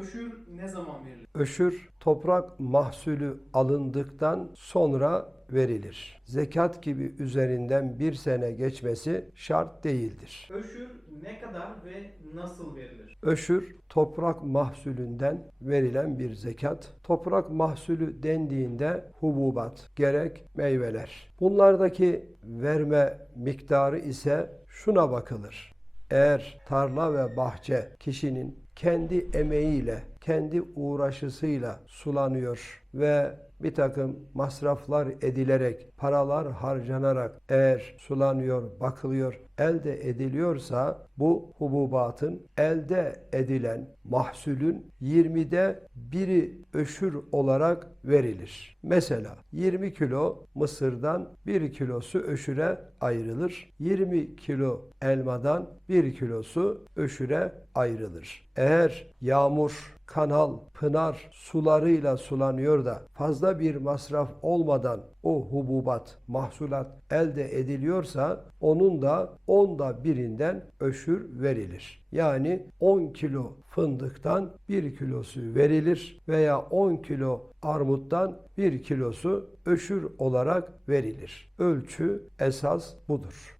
Öşür ne zaman verilir? Öşür toprak mahsulü alındıktan sonra verilir. Zekat gibi üzerinden bir sene geçmesi şart değildir. Öşür ne kadar ve nasıl verilir? Öşür toprak mahsulünden verilen bir zekat. Toprak mahsulü dendiğinde hububat, gerek meyveler. Bunlardaki verme miktarı ise şuna bakılır. Eğer tarla ve bahçe kişinin kendi emeğiyle, kendi uğraşısıyla sulanıyor ve bir takım masraflar edilerek, paralar harcanarak eğer sulanıyor, bakılıyor, elde ediliyorsa bu hububatın elde edilen mahsulün 20'de biri öşür olarak verilir. Mesela 20 kilo mısırdan 1 kilosu öşüre ayrılır. 20 kilo elmadan 1 kilosu öşüre ayrılır. Eğer yağmur, kanal, pınar sularıyla sulanıyor da fazla bir masraf olmadan o hububat, mahsulat elde ediliyorsa onun da onda birinden öşür verilir. Yani 10 kilo fındıktan 1 kilosu verilir veya 10 kilo armuttan 1 kilosu öşür olarak verilir. Ölçü esas budur.